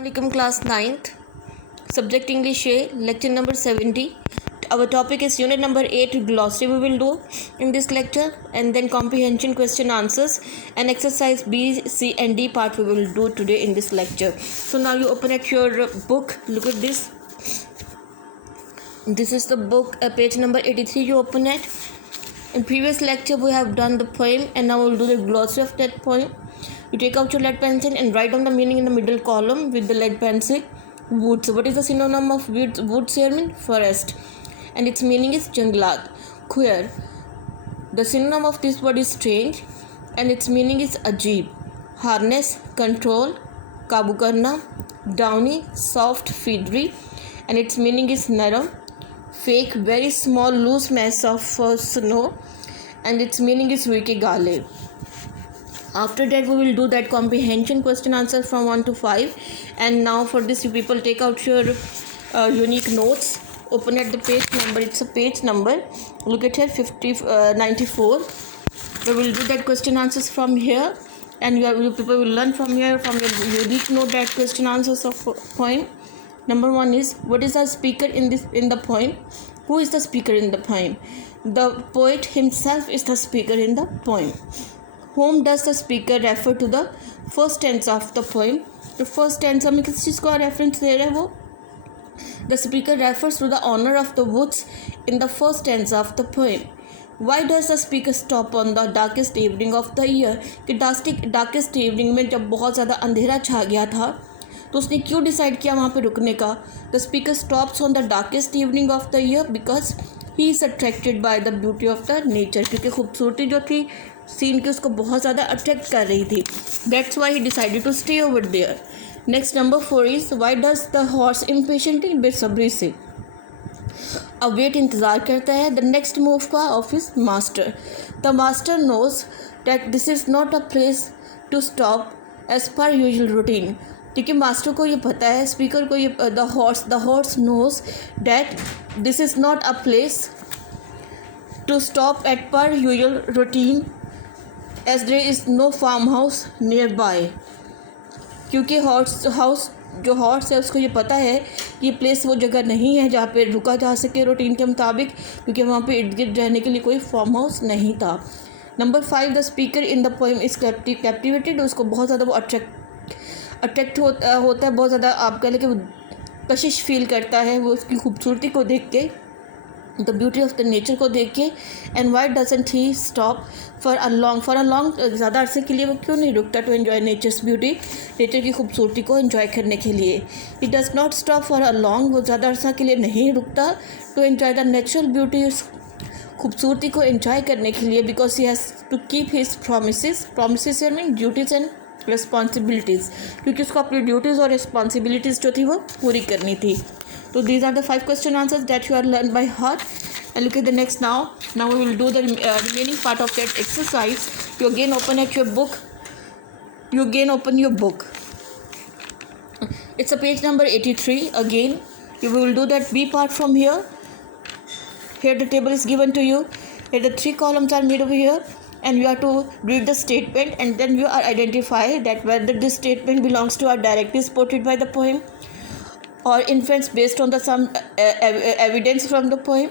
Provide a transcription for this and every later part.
Assalamualaikum class 9th subject English A lecture number 70. Our topic is unit number 8 glossary we will do in this lecture, and then comprehension question answers and exercise B, C and D part we will do today in this lecture. So now you open at your book, look at this. This is the book, page number 83 you open it. In previous lecture we have done the poem, and now we will do the glossary of that poem. You take out your lead pencil and write down the meaning in the middle column with the lead pencil. Woods. What is the synonym of woods? Woods here means forest, and its meaning is janglat. Queer. The synonym of this word is strange, and its meaning is ajeeb. Harness, control, kabu karna. Downy, soft, feathery, and its meaning is naram. Fake, very small, loose mass of snow, and its meaning is wiki gale. After that we will do that comprehension question answer from 1 to 5, and now for this you people take out your unique notes, open at the page number, it's a page number, look at here 94. We will do that question answers from here, and you people will learn from here, from your unique note, that question answers of poem. Number 1 is, what is the speaker in the poem? Who is the speaker in the poem? The poet himself is the speaker in the poem. Whom does the speaker refer to the first stanza of the poem? The first stanza में किस चीज़ का reference दे रहा है वो? The speaker refers to the owner of the woods in the first stanza of the poem. Why does the speaker stop on the darkest evening of the year? कि darkest evening में जब बहुत ज़्यादा अंधेरा छा गया था, तो उसने क्यों डिसाइड किया वहाँ पे रुकने का? The speaker stops on the darkest evening of the year because he is attracted by the beauty of the nature. क्योंकि खूबसूरती जो थी सीन की उसको बहुत ज़्यादा अट्रैक्ट कर रही थी. That's why he decided to stay over there. Next, number 4 is, why does the horse impatiently बेसब्री से अवेट इंतज़ार करता है the next move का of his master. The master knows that this is not a place to stop as per usual routine. क्योंकि master को ये पता है, स्पीकर को ये, the horse knows that this is not a place to stop at per usual routine as there is no farmhouse nearby. क्योंकि जो horse है उसको ये पता है कि ये प्लेस वो जगह नहीं है जहाँ पे रुका जा सके रूटीन के मुताबिक, क्योंकि वहाँ पे इर्द गिर्द रहने के लिए कोई फार्म हाउस नहीं था. Number 5, the speaker in the poem is captivated. उसको बहुत ज़्यादा वो अट्रैक्ट होता है, बहुत ज़्यादा आप कह लें कि कशिश फील करता है वो उसकी खूबसूरती को देख के, the beauty of the nature को देख के. And why doesn't he stop for a long ज़्यादा अरसे के लिए वो क्यों नहीं रुकता to enjoy nature's beauty, nature की खूबसूरती को एंजॉय करने के लिए. He does not stop for a long, वो ज़्यादा अरसा के लिए नहीं रुकता to enjoy the natural beauty, खूबसूरती को एंजॉय करने के लिए, because he has to keep his promises mean duties and responsibilities, क्योंकि उसको अपनी ड्यूटीज़ और रिस्पॉन्सिबिलिटीज़ जो थी वो पूरी करनी थी. So these are the 5 question answers that you are learned by heart. And look at the next now. Now we will do the remaining part of that exercise. You again open at your book. You again open your book. It's a page number 83. Again, you will do that B part from here. Here the table is given to you. Here the 3 columns are made over here. And you have to read the statement, and then you are identify that whether this statement belongs to or directly supported by the poem, or inference based on the some evidence from the poem,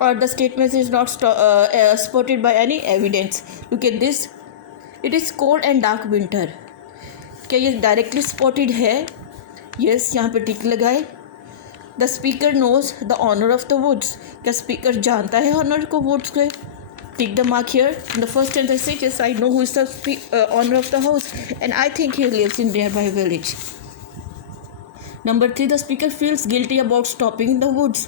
or the statement is not supported by any evidence. Look at this. It is cold and dark winter. क्या ये directly supported है? Yes, यहाँ पे tick लगाए. The speaker knows the owner of the woods. क्या speaker जानता है owner को वुड्स के? Tick the mark here. The first and the second, I know who is the owner of the house and I think he lives in nearby village. Number 3, the speaker feels guilty about stopping in the woods.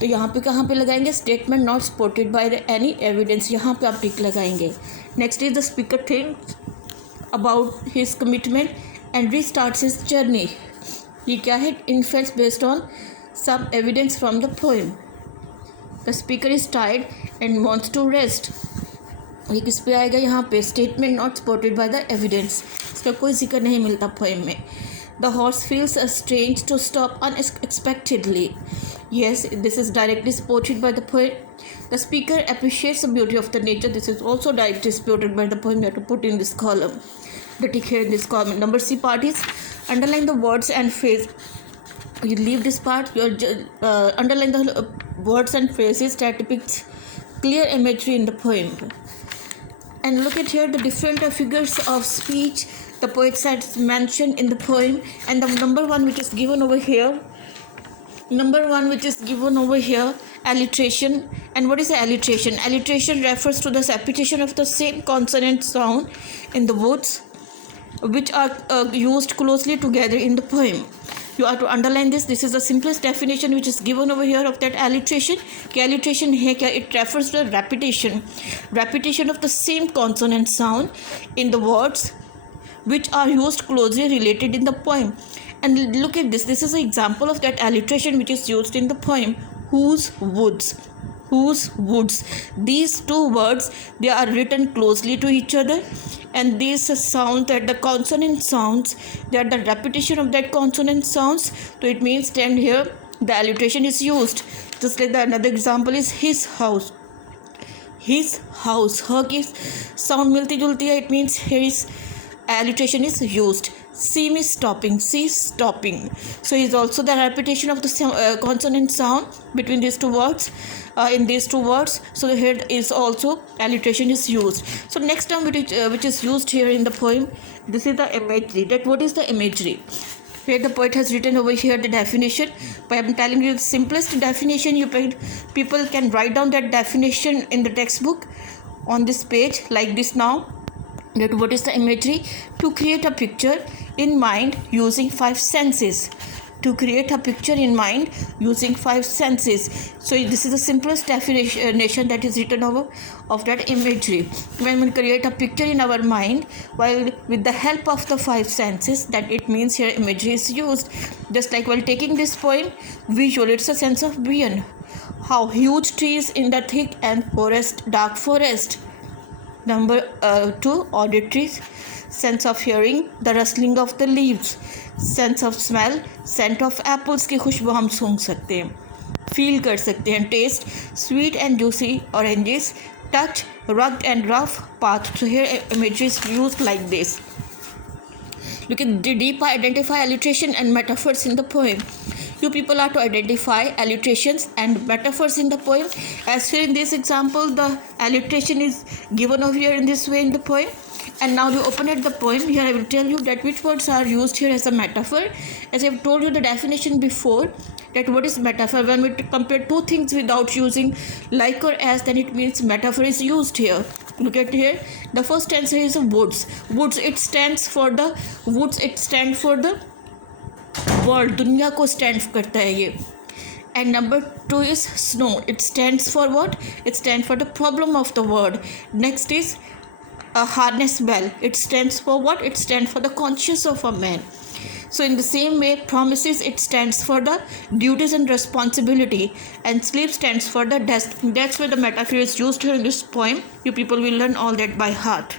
तो यहाँ पे कहाँ पे लगाएंगे? Statement not supported by any evidence, यहाँ पे आप tick लगाएंगे. Next is the speaker thinks about his commitment and restarts his journey. ये क्या है? Inference based on some evidence from the poem. The speaker is tired and wants to rest. ये किस पे आएगा? यहाँ पे statement not supported by the evidence, इसका कोई जिक्र नहीं मिलता पोएम में. The horse feels strange to stop unexpectedly. Yes, this is directly supported by the poet. The speaker appreciates the beauty of the nature. This is also directly supported by the poem. You have to put in this column. The tick here in this column. Number C part is, underline the words and phrase. You leave this part. You underline the words and phrases that depicts clear imagery in the poem. And look at here the different figures of speech the poet has mentioned in the poem, and the number one which is given over here, alliteration. And what is alliteration? Alliteration refers to the repetition of the same consonant sound in the words which are used closely together in the poem. You are to underline this. This is the simplest definition which is given over here of that alliteration. Alliteration है क्या? It refers to the repetition of the same consonant sound in the words which are used closely related in the poem. And look at this. This is an example of that alliteration which is used in the poem. Whose woods. These two words, they are written closely to each other, and these sound that the consonant sounds, they are the repetition of that consonant sounds. So it means then here the alliteration is used. Just like another example is his house. Her की sound मिलती जुलती है. It means here is alliteration is used. Seam is stopping. So is also the repetition of the consonant sound between these two words. In these two words, so here is also alliteration is used. So next term which is used here in the poem, this is the imagery. That what is the imagery? Here the poet has written over here the definition. But I am telling you the simplest definition. People can write down that definition in the textbook on this page like this now. That what is the imagery? To create a picture in mind using 5 senses. So this is the simplest definition that is written over of that imagery. When we create a picture in our mind while with the help of the 5 senses, that it means here imagery is used. Just like while taking this poem, visual, it's a sense of being. How huge trees in the thick and dark forest. Number 2, auditory, sense of hearing, the rustling of the leaves. Sense of smell, scent of apples की खुशबू हम सूंघ सकते हैं, feel कर सकते हैं. Taste, sweet and juicy oranges. Touch, rugged and rough path. So here imagery is used like this. You can deep identify alliteration and metaphors in the poem. You people are to identify alliterations and metaphors in the poem. As here in this example, the alliteration is given over here in this way in the poem. And now you open at the poem. Here I will tell you that which words are used here as a metaphor. As I have told you the definition before, that what is metaphor? When we compare two things without using like or as, then it means metaphor is used here. Look at here. The first answer is woods. It stands for the world. दुनिया को stand करता है ये. And number 2 is snow. It stands for what? It stands for the problem of the world. Next is a harness bell. It stands for what? It stands for the conscience of a man. So in the same way, promises, it stands for the duties and responsibility, and sleep stands for the death. That's where the metaphor is used here in this poem. You people will learn all that by heart.